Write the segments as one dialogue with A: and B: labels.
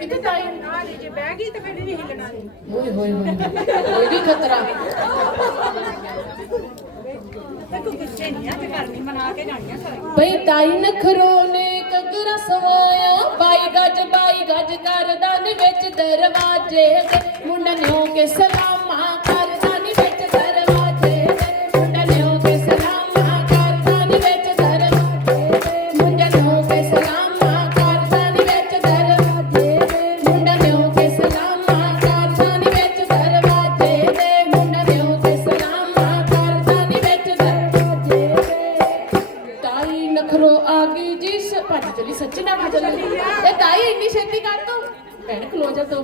A: ਇੱਕ ਤਾਈ
B: ਨਾ ਜੇ ਬਹਿ ਗਈ ਤਾਂ ਫਿਰ ਨਹੀਂ ਹਿੱਲਣਾ ਨਹੀਂ।
A: ਓਏ ਹੋਏ ਹੋਏ ਕੋਈ ਵੀ ਖਤਰਾ। ਬਈ ਤਾਈ ਨਖਰੋ ਨੇ ਕਗਰਾ ਸਵਾਇਆ ਪਾਈ ਗੱਜ ਪਾਈ ਗੱਜ ਕਰਦਾ ਨੇ ਵਿੱਚ ਦਰਵਾਜੇ ਦੇ ਮੁੰਡਾ ਨਿਉ ਕੇ ਸਲਾਮਾਂ ਕਰ వచ్చి నా मजा ताई इतनी शेती का तू बैठक लो जा तू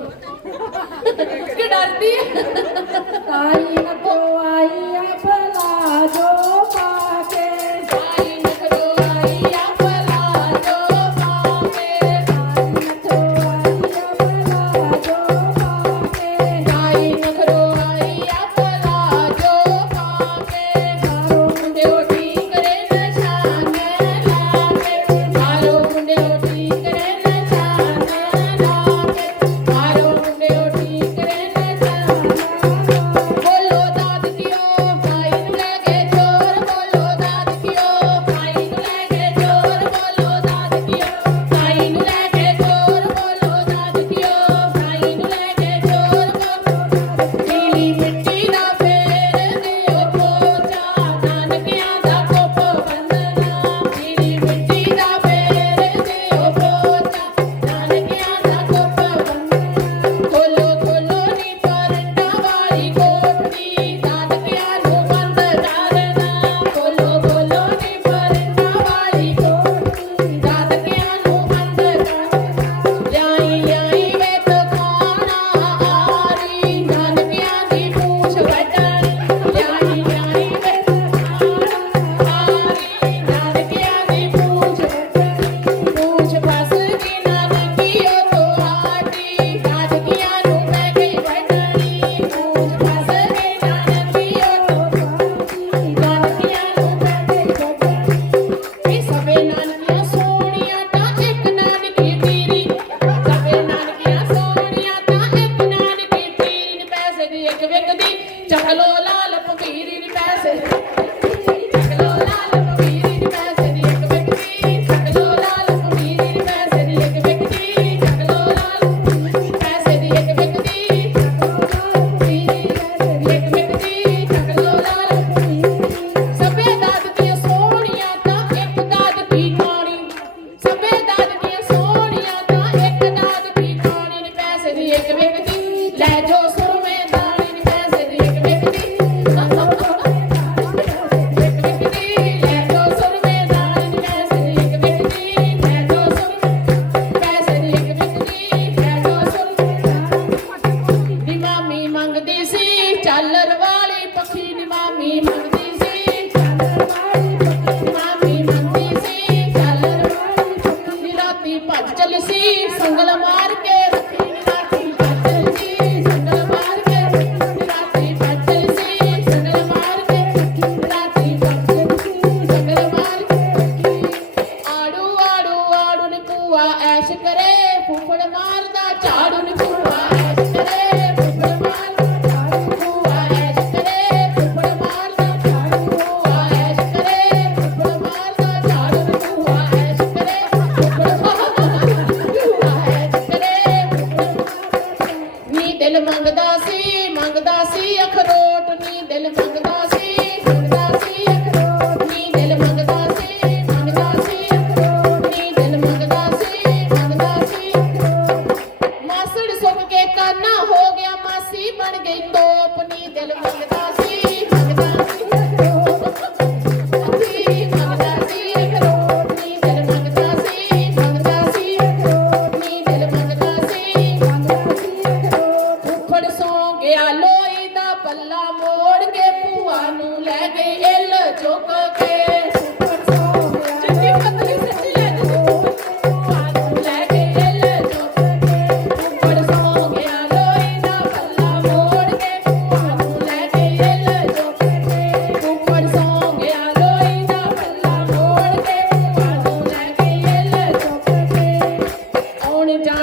A: आई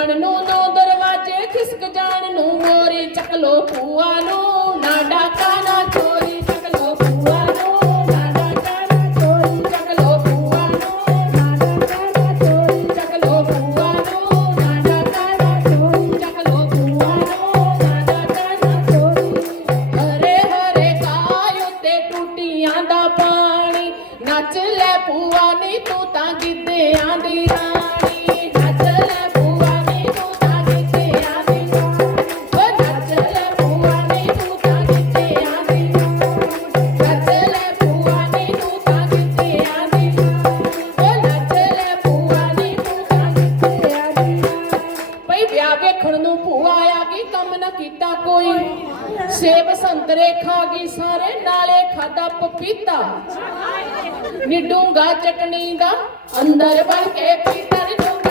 A: ਜਾਣ ਨੂੰ, ਨੋ ਦਰਵਾਜ਼ੇ ਖਿਸਕ ਜਾਣ ਨੂੰ, ਮੋਰੀ ਚੱਕ ਲੋ ਭੂਆ ਨੂੰ, ਨਾ ਡਾਕਾ, ਨਾ ਚੋਰੀ ਚੱਕ ਲੋ ਭੂਆ ਨੱਚ ਲੈ ਭੂਆ ਨੀ, ਤੂੰ ਤਾਂ ਗਿੱਧਿਆਂ ਦੀ ਰਾਣੀ। ਨੱਚ ਲੈ ਕੀਤਾ ਕੋਈ? ਸੇਬ ਸੰਤਰੇ ਖਾ ਗਈ, ਸਾਰੇ ਨਾਲੇ ਖਾਦਾ ਪਪੀਤਾ। ਨਿਡੂੰਗਾ ਚਟਣੀ ਦਾ ਅੰਦਰ ਬਣ ਕੇ ਪੀਤਾ ਨਿਡੂੰਗਾ